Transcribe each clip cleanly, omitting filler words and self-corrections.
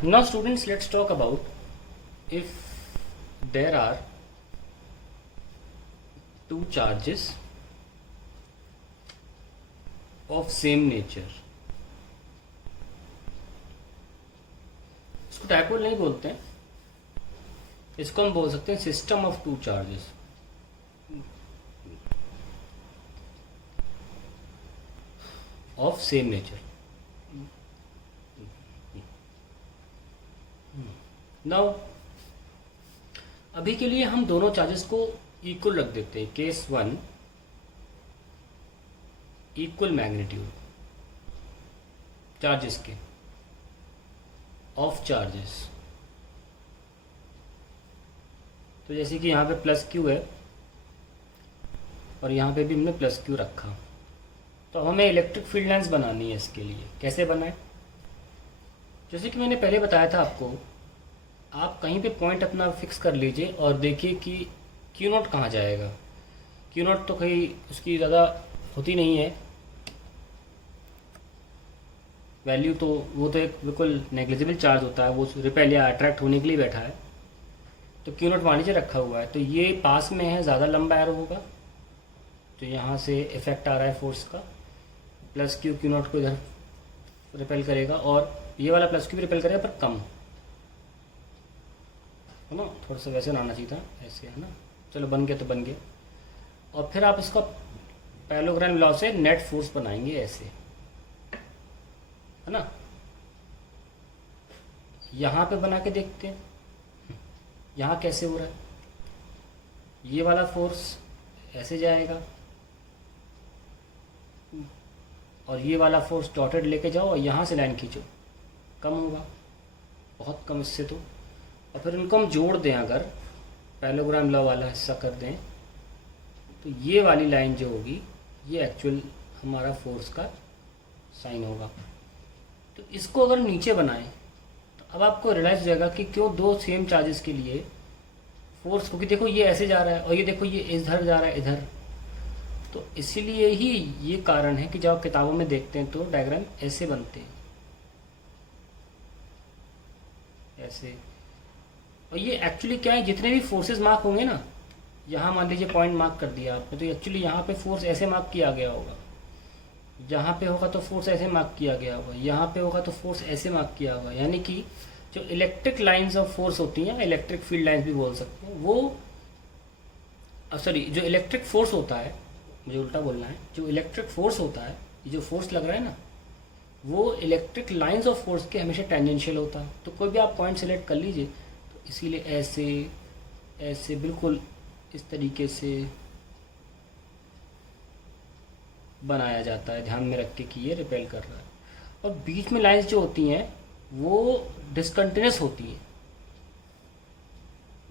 Now students, let's talk about if there are two charges of same nature. इसको dipole नहीं बोलते हैं, इसको हम बोल सकते हैं system of two charges. Of same nature. Now अभी के लिए हम दोनों चार्जेस को इक्वल रख देते हैं. Case one, equal magnitude charges के ऑफ चार्जेस. तो जैसे कि यहाँ पे प्लस क्यू है और यहाँ पे भी हमने प्लस क्यू रखा. तो हमें इलेक्ट्रिक फील्ड लाइंस बनानी है. इसके लिए कैसे बनाए? जैसे कि मैंने पहले बताया था आपको, आप कहीं पे पॉइंट अपना फिक्स कर लीजिए और देखिए कि क्यू नॉट कहाँ जाएगा. क्यू नॉट तो कहीं उसकी ज़्यादा होती नहीं है वैल्यू, तो वो तो एक बिल्कुल नेग्लिजिबल चार्ज होता है, वो रिपेल या अट्रैक्ट होने के लिए बैठा है. तो क्यू नॉट मान लीजिए रखा हुआ है, तो ये पास में है, ज़्यादा लंबा एरो होगा, तो यहाँ से इफेक्ट आ रहा है फोर्स का. प्लस क्यू क्यू नॉट को इधर रिपेल करेगा और ये वाला प्लस क्यू भी रिपेल करेगा, पर कम है ना. थोड़ा सा वैसे आना चाहिए था, ऐसे है ना. चलो बन गया तो बन गया. और फिर आप इसका पैरेललोग्राम लॉ से नेट फोर्स बनाएंगे ऐसे, है ना. यहाँ पे बना के देखते हैं यहाँ कैसे हो रहा है. ये वाला फोर्स ऐसे जाएगा और ये वाला फोर्स डॉटेड लेके जाओ और यहाँ से लाइन खींचो, कम होगा, बहुत कम इससे तो. और फिर इनको हम जोड़ दें, अगर पैरेललोग्राम लॉ वाला हिस्सा कर दें, तो ये वाली लाइन जो होगी ये एक्चुअल हमारा फोर्स का साइन होगा. तो इसको अगर नीचे बनाएं तो अब आपको रियलाइज हो जाएगा कि क्यों दो सेम चार्जेस के लिए फोर्स, क्योंकि देखो ये ऐसे जा रहा है और ये देखो ये इधर जा रहा है इधर. तो इसीलिए ही ये कारण है कि जब आप किताबों में देखते हैं तो डायग्राम ऐसे बनते हैं, ऐसे. और ये एक्चुअली क्या है, जितने भी फोर्सेस मार्क होंगे ना, यहाँ मान लीजिए पॉइंट मार्क कर दिया आपने, तो एक्चुअली यहाँ पे फोर्स ऐसे मार्क किया गया होगा, यहाँ पे होगा तो फोर्स ऐसे मार्क किया गया होगा, यहाँ पे होगा तो फोर्स ऐसे मार्क किया होगा. यानी कि जो इलेक्ट्रिक लाइंस ऑफ फोर्स होती हैं, इलेक्ट्रिक फील्ड लाइंस भी बोल सकते हैं, वो सॉरी जो इलेक्ट्रिक फोर्स होता है, मुझे उल्टा बोलना है, जो इलेक्ट्रिक फोर्स होता है, ये जो फोर्स लग रहा है ना, वो इलेक्ट्रिक लाइंस ऑफ फोर्स के हमेशा टेंजेंशियल होता है. तो कोई भी आप पॉइंट सेलेक्ट कर लीजिए, तो इसीलिए ऐसे ऐसे बिल्कुल इस तरीके से बनाया जाता है, ध्यान में रख के कि ये रिपेल कर रहा है. और बीच में लाइंस जो होती हैं वो डिसकंटिन्यूस होती हैं,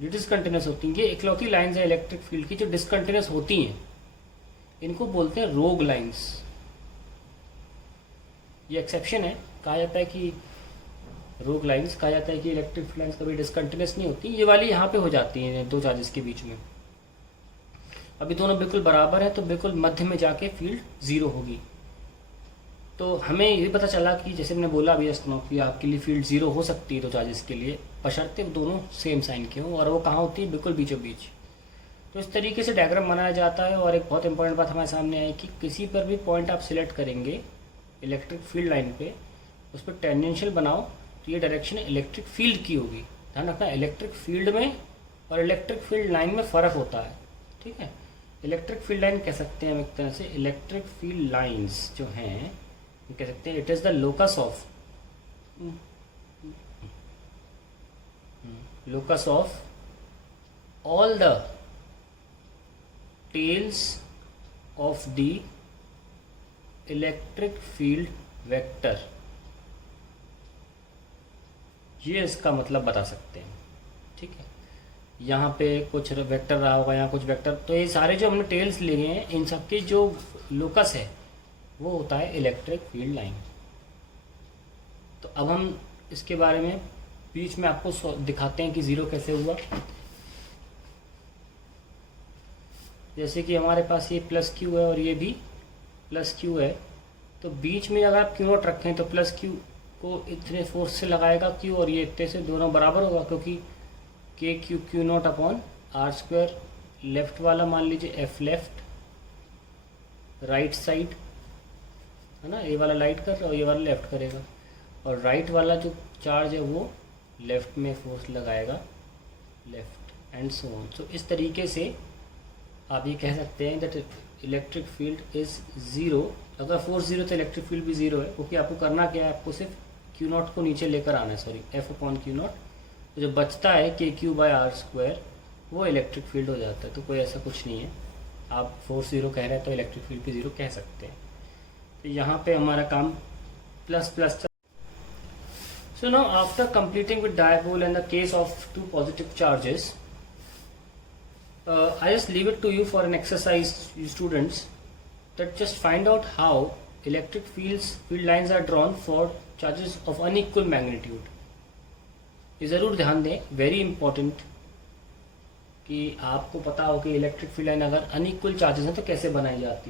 जो डिसकंटिन्यूस होती हैं, ये इकलौती लाइंस है इलेक्ट्रिक फील्ड की जो डिसकंटिन्यूस होती हैं. इनको बोलते हैं रोग लाइंस. ये एक्सेप्शन है, कहा जाता है कि रोग लाइंस कहा जाता है कि इलेक्ट्रिक फील्ड लाइंस कभी डिसकंटिन्यूस नहीं होती. ये वाली यहाँ पे हो जाती हैं दो चार्जेस के बीच में. अभी दोनों बिल्कुल बराबर है, तो बिल्कुल मध्य में जाके फील्ड जीरो होगी. तो हमें ये पता चला कि जैसे मैंने बोला अभी जस्ट नाउ कि आपके लिए फील्ड जीरो हो सकती है दो चार्जेस के लिए, बशर्ते दोनों सेम साइन के हों. और वो कहाँ होती है? बिल्कुल बीचों बीच. तो इस तरीके से डायग्राम बनाया जाता है. और एक बहुत इंपॉर्टेंट बात हमारे सामने आई कि किसी पर भी पॉइंट आप सिलेक्ट करेंगे इलेक्ट्रिक फील्ड लाइन पे, उस पर टेंजेंशियल बनाओ तो ये डायरेक्शन इलेक्ट्रिक फील्ड की होगी. ध्यान रखना, इलेक्ट्रिक फील्ड में और इलेक्ट्रिक फील्ड लाइन में फ़र्क होता है. ठीक है, इलेक्ट्रिक फील्ड लाइन कह सकते हैं हम एक तरह से, इलेक्ट्रिक फील्ड लाइंस जो हैं कह सकते हैं it is the locus of all the tails of the electric field vector. ये इसका मतलब बता सकते हैं. ठीक है, यहाँ पे कुछ वेक्टर रहा होगा, यहाँ कुछ वेक्टर, तो ये सारे जो हमने टेल्स लिए हैं इन सब की जो लोकस है वो होता है इलेक्ट्रिक फील्ड लाइन. तो अब हम इसके बारे में बीच में आपको दिखाते हैं कि ज़ीरो कैसे हुआ. जैसे कि हमारे पास ये प्लस क्यू है और ये भी प्लस क्यू है, तो बीच में अगर आप क्यू नॉट रखें तो प्लस क्यू को इतने फोर्स से लगाएगा क्यू और ये इतने से, दोनों बराबर होगा क्योंकि के q q naught upon r square. Left वाला मान लीजिए एफ लेफ्ट, राइट साइड है ना, ये वाला लाइट कर रहा है और ये वाला लेफ्ट करेगा, और राइट वाला जो चार्ज है वो लेफ्ट में फोर्स लगाएगा, लेफ्ट एंड सो ऑन। तो इस तरीके से आप ये कह सकते हैं that electric field is zero. अगर फोर्स ज़ीरो तो इलेक्ट्रिक फील्ड भी ज़ीरो है, क्योंकि आपको करना क्या है, आपको सिर्फ क्यू नॉट को नीचे लेकर आना है, sorry F upon Q not. तो जो बचता है के क्यू बाय आर स्क्वायर वो इलेक्ट्रिक फील्ड हो जाता है। तो कोई ऐसा कुछ नहीं है, आप फोर्स ज़ीरो कह रहे हैं तो इलेक्ट्रिक फील्ड भी ज़ीरो कह सकते हैं। तो यहाँ पे हमारा काम plus plus. So now after completing with dipole and the case of two positive charges, I just leave it to you for an exercise, you students, that just find out how electric field lines are drawn for charges of unequal magnitude. ये ज़रूर ध्यान दें, very important, कि आपको पता हो कि electric field line अगर अनइक्वल चार्जेस हैं तो कैसे बनाई जाती है।